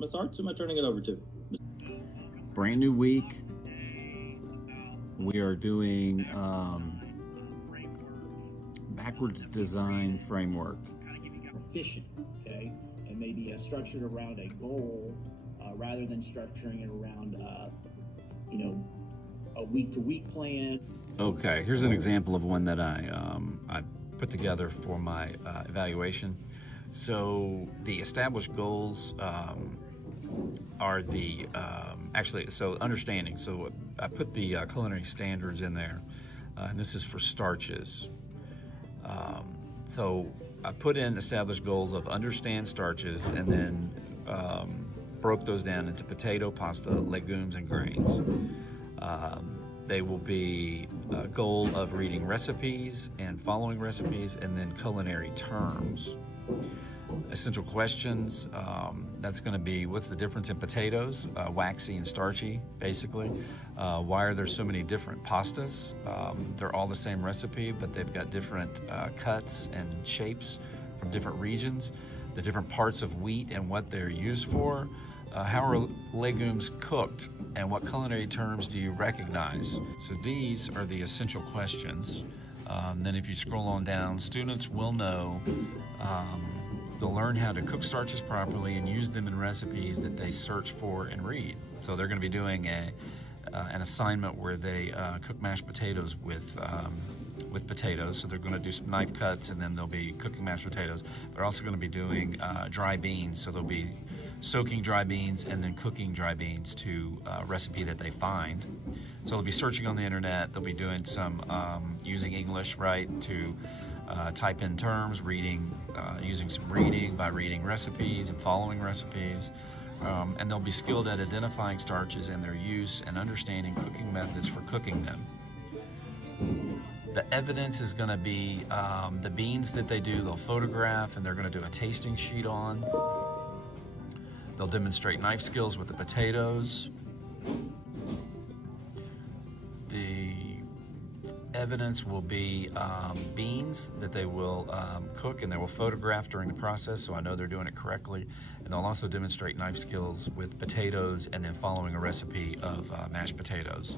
Ms. Arts, who am I turning it over to? Brand new week. We are doing backwards design framework. Efficient, okay, and maybe structured around a goal rather than structuring it around, you know, a week-to-week plan. Okay, here's an example of one that I put together for my evaluation. So the established goals are the so understanding. So I put the culinary standards in there, and this is for starches. So I put in established goals of understand starches, and then broke those down into potato, pasta, legumes, and grains. They will be a goal of reading recipes and following recipes, and then culinary terms. Essential questions, that's going to be, what's the difference in potatoes, waxy and starchy, basically. Why are there so many different pastas? They're all the same recipe, but they've got different cuts and shapes from different regions, the different parts of wheat and what they're used for. How are legumes cooked, and what culinary terms do you recognize? So these are the essential questions. Then if you scroll on down, students will know, they'll learn how to cook starches properly and use them in recipes that they search for and read. So they're going to be doing an assignment where they cook mashed potatoes with potatoes. So they're going to do some knife cuts, and then they'll be cooking mashed potatoes. They're also going to be doing dry beans. So they'll be soaking dry beans and then cooking dry beans to a recipe that they find. So they'll be searching on the internet. They'll be doing some using English, right, to type in terms, reading, using some reading by reading recipes and following recipes. And they'll be skilled at identifying starches and their use and understanding cooking methods for cooking them. The evidence is going to be the beans that they do, they'll photograph, and they're going to do a tasting sheet on. They'll demonstrate knife skills with the potatoes. The evidence will be beans that they will cook, and they will photograph during the process, so I know they're doing it correctly. And they'll also demonstrate knife skills with potatoes, and then following a recipe of mashed potatoes.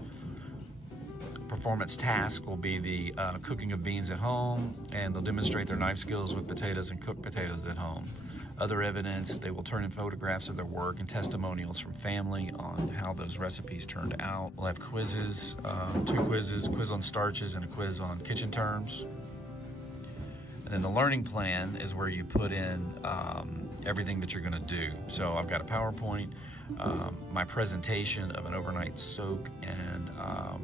Performance task will be the cooking of beans at home, and they'll demonstrate their knife skills with potatoes and cook potatoes at home. Other evidence, they will turn in photographs of their work and testimonials from family on how those recipes turned out. We'll have quizzes, 2 quizzes, a quiz on starches and a quiz on kitchen terms. And then the learning plan is where you put in everything that you're gonna do. So I've got a PowerPoint, my presentation of an overnight soak, and a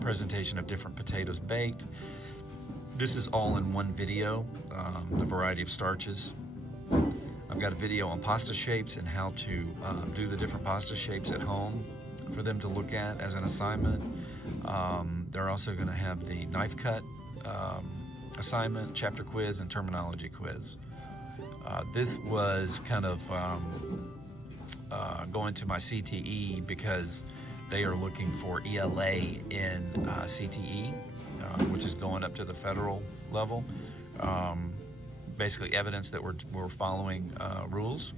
presentation of different potatoes baked. This is all in one video, the variety of starches. I've got a video on pasta shapes and how to do the different pasta shapes at home for them to look at as an assignment. They're also going to have the knife cut assignment, chapter quiz, and terminology quiz. This was kind of going to my CTE because they are looking for ELA in CTE, which is going up to the federal level. Basically evidence that we're following rules.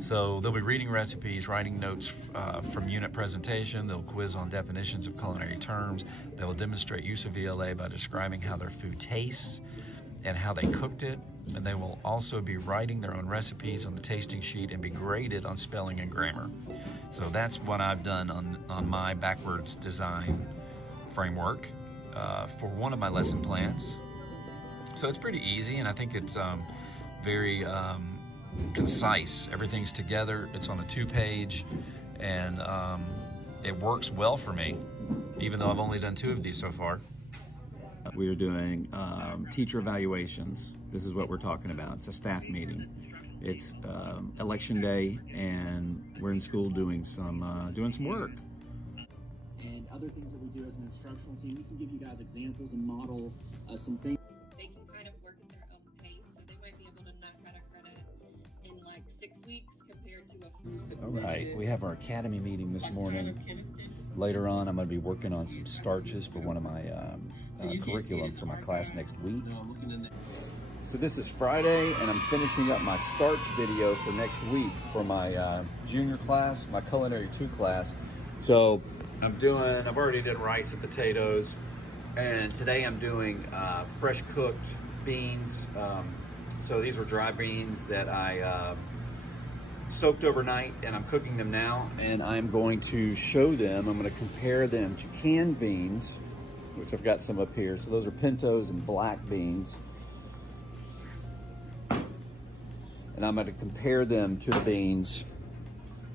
So they'll be reading recipes, writing notes from unit presentation. They'll quiz on definitions of culinary terms. They'll demonstrate use of ELA by describing how their food tastes and how they cooked it. And they will also be writing their own recipes on the tasting sheet and be graded on spelling and grammar. So that's what I've done on my backwards design framework for one of my lesson plans. So it's pretty easy, and I think it's very concise. Everything's together. It's on a 2-page, and it works well for me, even though I've only done 2 of these so far. We are doing teacher evaluations. This is what we're talking about. It's a staff meeting. It's election day, and we're in school doing some work. And other things that we do as an instructional team, we can give you guys examples and model some things. They can kind of work at their own pace, so they might be able to knock out a credit in like 6 weeks compared to a... All right, we have our academy meeting this morning. Later on, I'm going to be working on some starches for one of my curriculum for my class next week. So this is Friday, and I'm finishing up my starch video for next week for my junior class, my Culinary 2 class. So I've already did rice and potatoes, and today I'm doing fresh cooked beans. So these are dry beans that I soaked overnight, and I'm cooking them now, and I'm going to show them. I'm going to compare them to canned beans, which I've got some up here. So those are pintos and black beans. And I'm going to compare them to the beans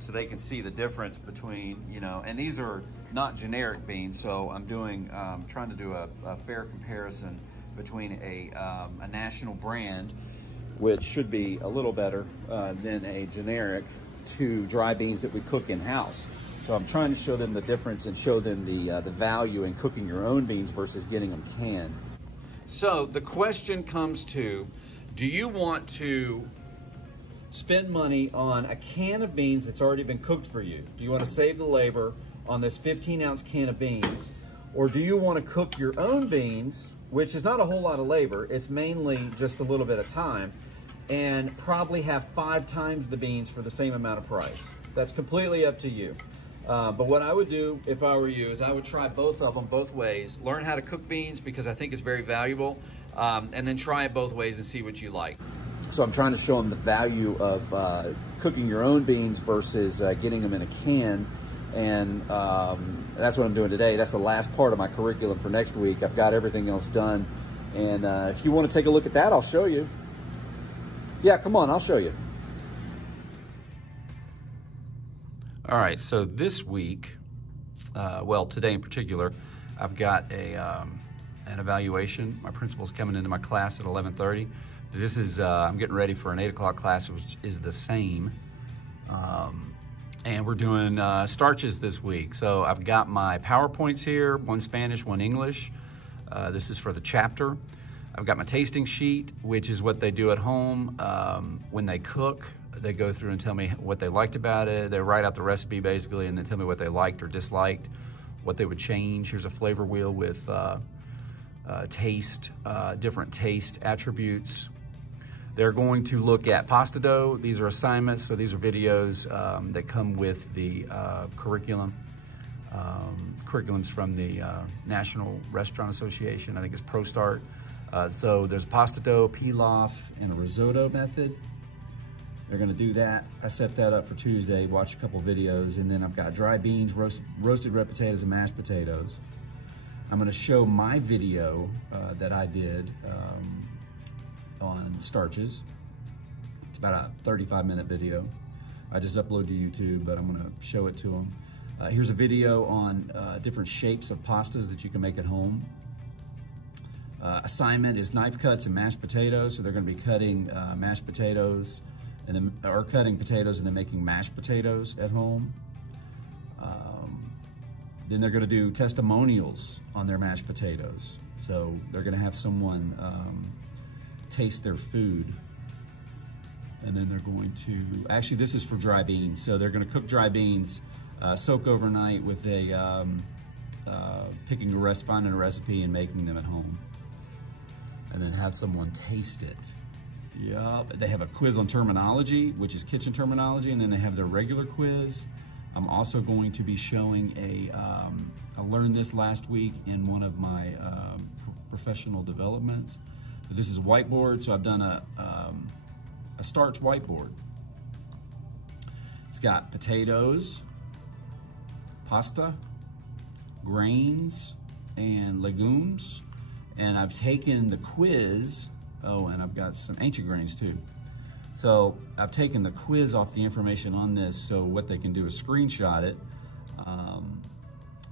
so they can see the difference between, you know, and these are not generic beans. So I'm doing, trying to do a fair comparison between a national brand, which should be a little better than a generic, to dry beans that we cook in-house. So I'm trying to show them the difference and show them the value in cooking your own beans versus getting them canned. So the question comes to, do you want to spend money on a can of beans that's already been cooked for you? Do you want to save the labor on this 15-ounce can of beans? Or do you want to cook your own beans, which is not a whole lot of labor, it's mainly just a little bit of time, and probably have 5 times the beans for the same amount of price? That's completely up to you. But what I would do if I were you is I would try both of them both ways. Learn how to cook beans because I think it's very valuable, and then try it both ways and see what you like. So I'm trying to show them the value of cooking your own beans versus getting them in a can. And that's what I'm doing today. That's the last part of my curriculum for next week. I've got everything else done. And if you want to take a look at that, I'll show you. Yeah, come on, I'll show you. All right, so this week, well, today in particular, I've got an evaluation. My principal's coming into my class at 11:30. This is, I'm getting ready for an 8 o'clock class, which is the same. And we're doing starches this week. So I've got my PowerPoints here, one Spanish, one English. This is for the chapter. I've got my tasting sheet, which is what they do at home when they cook. They go through and tell me what they liked about it. They write out the recipe basically, and then tell me what they liked or disliked, what they would change. Here's a flavor wheel with different taste attributes. They're going to look at pasta dough. These are assignments, so these are videos that come with the curriculum. Curriculum's from the National Restaurant Association. I think it's ProStart. So there's pasta dough, pilaf, and a risotto method. They're gonna do that. I set that up for Tuesday, watch a couple videos, and then I've got dry beans, roasted red potatoes, and mashed potatoes. I'm gonna show my video that I did on starches. It's about a 35-minute video. I just upload to YouTube, but I'm gonna show it to them. Here's a video on different shapes of pastas that you can make at home. Assignment is knife cuts and mashed potatoes. So they're gonna be cutting mashed potatoes, and then, or cutting potatoes and then making mashed potatoes at home. Then they're gonna do testimonials on their mashed potatoes. So they're gonna have someone taste their food. And then they're going to, actually this is for dry beans. So they're gonna cook dry beans, soak overnight with a, finding a recipe and making them at home. And then have someone taste it. Yep, they have a quiz on terminology, which is kitchen terminology, and then they have their regular quiz. I'm also going to be showing I learned this last week in one of my professional developments. This is a whiteboard, so I've done a starch whiteboard. It's got potatoes, pasta, grains, and legumes. And I've taken the quiz, oh, and I've got some ancient grains too. So I've taken the quiz off the information on this, so what they can do is screenshot it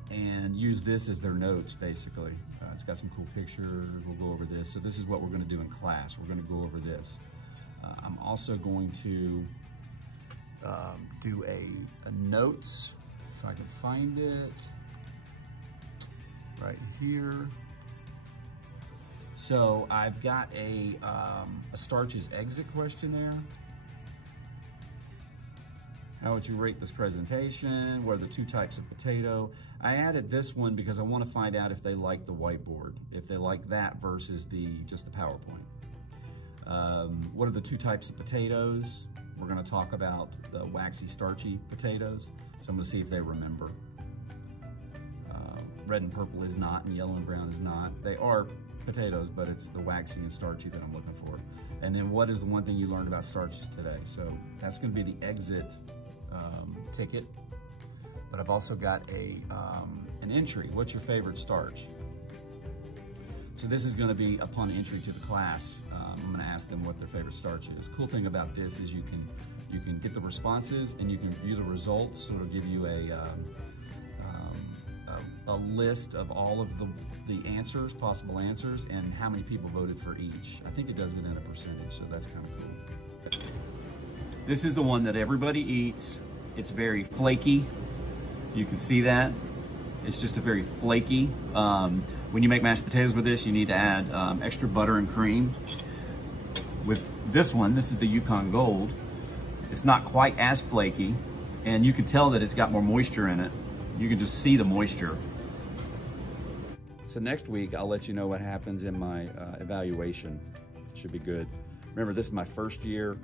and use this as their notes, basically. It's got some cool pictures, we'll go over this. So this is what we're gonna do in class. We're gonna go over this. I'm also going to do a notes, if I can find it, right here. So I've got a starches exit questionnaire. How would you rate this presentation? What are the 2 types of potato? I added this one because I want to find out if they like the whiteboard, if they like that versus just the PowerPoint. What are the 2 types of potatoes? We're gonna talk about the waxy, starchy potatoes. So I'm gonna see if they remember. Red and purple is not, and yellow and brown is not. They are potatoes, but it's the waxy and starchy that I'm looking for. And then what is the one thing you learned about starches today? So that's gonna be the exit ticket. But I've also got an entry. What's your favorite starch? So this is gonna be upon entry to the class. I'm gonna ask them what their favorite starch is. Cool thing about this is you can get the responses and you can view the results. So it'll give you a list of all of the answers, possible answers, and how many people voted for each. I think it does it in a percentage, so that's kind of cool. This is the one that everybody eats. It's very flaky. You can see that. It's just a very flaky. When you make mashed potatoes with this, you need to add extra butter and cream. With this one, this is the Yukon Gold. It's not quite as flaky, and you can tell that it's got more moisture in it. You can just see the moisture. So next week, I'll let you know what happens in my evaluation. It should be good. Remember, this is my first year.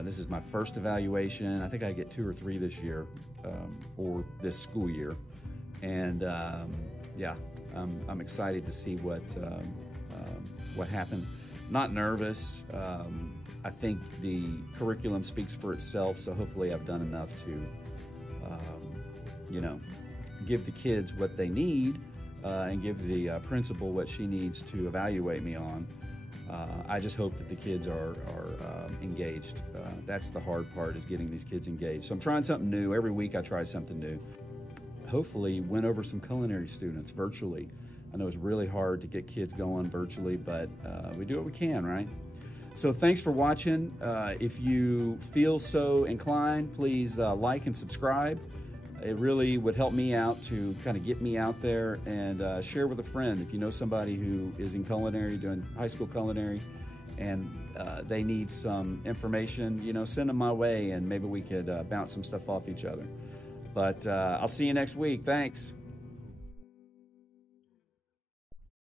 This is my first evaluation. I think I get 2 or 3 this year, or this school year. And yeah, I'm excited to see what happens. Not nervous. I think the curriculum speaks for itself, so hopefully I've done enough to, you know, give the kids what they need and give the principal what she needs to evaluate me on. I just hope that the kids are engaged. That's the hard part, is getting these kids engaged. So I'm trying something new. Every week I try something new. Hopefully win over some culinary students virtually. I know it's really hard to get kids going virtually, but we do what we can, right? So thanks for watching. If you feel so inclined, please like and subscribe. It really would help me out to kind of get me out there, and share with a friend. If you know somebody who is in culinary, doing high school culinary, and they need some information, you know, send them my way, and maybe we could bounce some stuff off each other. But I'll see you next week. Thanks.